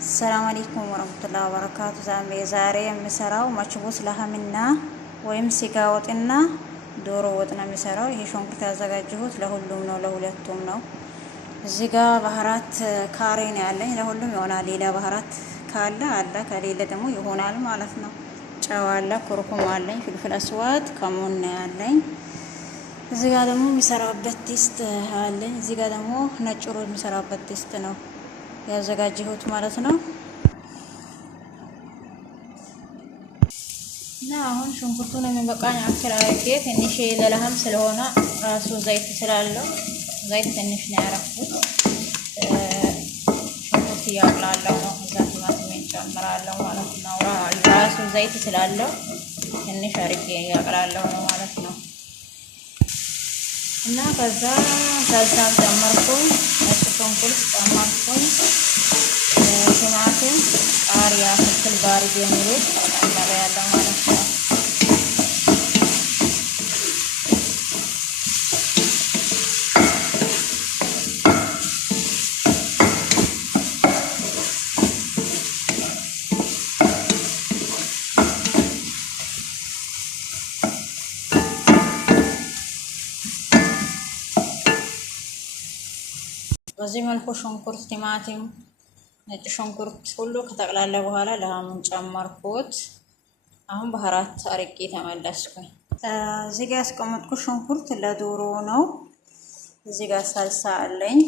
السلام عليكم ورحمة الله وبركاته። ዛሬ የምሰራው መችቡስ ለሐምና ወይም ስጋ ወጥና ዶሮ ወጥ ነው የምሰራው። ይሄ ሽንኩርት ያዘጋጀሁት ለሁሉም ነው፣ ለሁለቱም ነው። እዚህ ጋር ባህራት ካሬ ነው ያለኝ፣ ለሁሉም ይሆናል። ሌላ ባህራት ካለ አለ፣ ከሌለ ደግሞ ይሆናል ማለት ነው። ጨው አለ፣ ኩርኩም አለኝ፣ ፍልፍል አስዋት ከሙን ነው ያለኝ። እዚህ ጋር ደግሞ የሚሰራበት ዲስት አለኝ። እዚህ ጋር ደግሞ ነጭ ሩዝ የሚሰራበት ዲስት ነው ያዘጋጀሁት ማለት ነው። እና አሁን ሽንኩርቱን የሚበቃኝ አክል አድርጌ ትንሽ ለለህም ስለሆነ ራሱ ዘይት ስላለው ዘይት ትንሽ ነው ያረኩት። ሽንኩርት እያቅላለሁ ነው። እዛ ቲማቲም ጨምራለሁ ማለት ነው። ራሱ ዘይት ስላለው ትንሽ አድርጌ እያቅላለሁ ነው ማለት ነው። እና ከዛ ሳልሳም ጨመርኩኝ፣ ነጭ ሽንኩርት ጨመርኩኝ፣ ቲማቲም፣ ቃሪያ፣ ፍልፍል ባሪድ የሚሉት ጨምሬያለሁ ማለት ነው። በዚህ መልኩ ሽንኩርት፣ ቲማቲም፣ ነጭ ሽንኩርት ሁሉ ከጠቅላላ በኋላ ለሐሙን ጨመርኩት። አሁን ባህራት አርቄ ተመለስኩኝ። እዚህ ጋር ያስቀመጥኩት ሽንኩርት ለዶሮ ነው። እዚህ ጋር ሳልሳ አለኝ።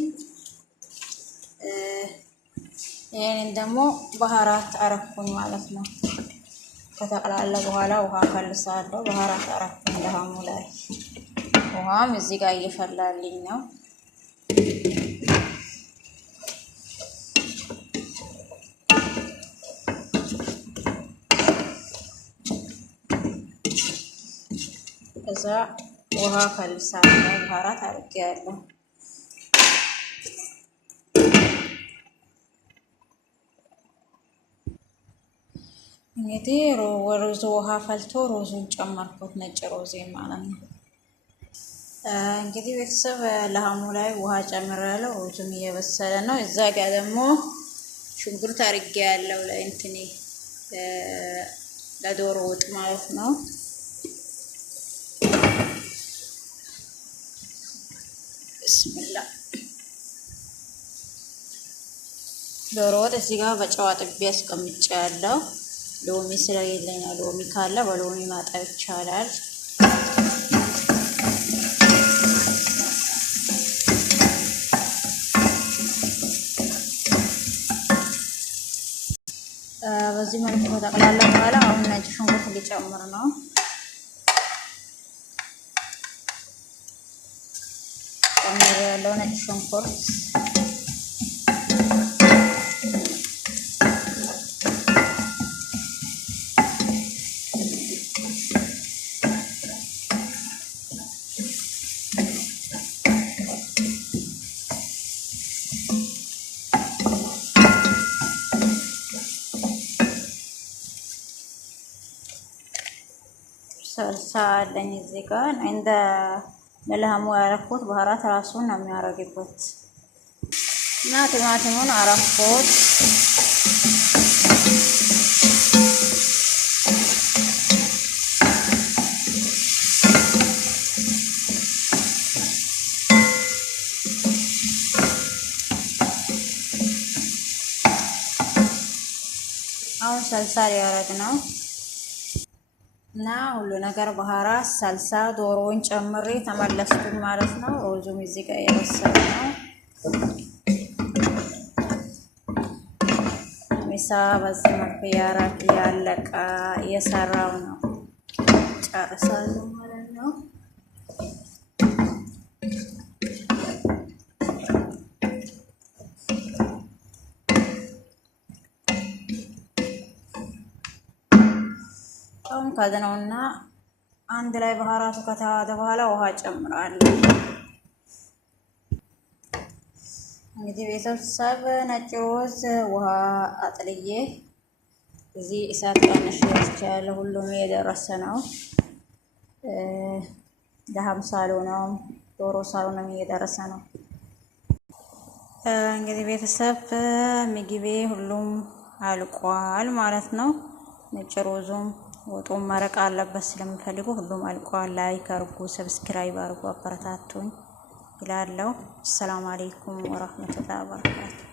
ይሄንን ደግሞ ባህራት አረኩኝ ማለት ነው። ከጠቅላላ በኋላ ውሃ ፈልሳለሁ። ባህራት አረኩኝ ለሐሙ ላይ። ውሃም እዚህ ጋር እየፈላልኝ ነው። ከዛ ውሃ ፈልሳለሁ። ባህራት አድርጌያለሁ። እንግዲህ ሮዙ ውሃ ፈልቶ ሮዙን ጨመርኩት፣ ነጭ ሮዜ ማለት ነው። እንግዲህ ቤተሰብ ለሐሙ ላይ ውሃ ጨምሬያለሁ። ሮዙም እየበሰለ ነው። እዛ ጋር ደግሞ ሽንኩርት አድርጌያለሁ ለእንትኔ ለዶሮ ወጥ ማለት ነው። ብስሚላ ዶሮ ወጥ እዚህ ጋር በጨው አጥቤ አስቀምጫለሁ። ሎሚ ስለሌለኝ ነው። ሎሚ ካለ በሎሚ ማጠብ ይቻላል። በዚህ መልኩ ተጠቅላላ በኋላ አሁን ነጭ ሽንኩርት ሊጨምር ነው። ያለው ነጭ ሽንኩርት ሰልሳ አለኝ እዚህ ጋር እንደ ለለሐሙ ያረኩት ባህራት ራሱን ነው የሚያረግበት። እና ቲማቲሙን አረኩት። አሁን ሰልሳ ሊያረግ ነው። እና ሁሉ ነገር ባህራት ሳልሳ ዶሮውን ጨምሬ ተመለስኩኝ ማለት ነው። ሮዙም እዚህ ጋር የበሰለ ነው። ሚሳ በዚህ መልኩ ያለቀ እየሰራው ነው። ጨርሳለሁ ማለት ነው። ከደነውና አንድ ላይ ባህራቱ ከተዋሃደ በኋላ ውሃ ጨምራለሁ። እንግዲህ ቤተሰብ ነጭ ሮዝ ውሃ አጥልዬ እዚህ እሳት ቀንሼ ወስጃለሁ። ሁሉም የደረሰ ነው። ለሐም ሳሎናውም ዶሮ ሳሎናም እየደረሰ ነው። እንግዲህ ቤተሰብ ምግቤ ሁሉም አልቋል ማለት ነው። ነጭ ሩዙም ወጡም መረቅ አለበት ስለምፈልጉ ሁሉም አልቋል። ላይክ አርጉ፣ ሰብስክራይብ አርጉ፣ አበረታቱኝ ይላለሁ። ሰላም አለይኩም ወራህመቱላሂ ወበረካቱ።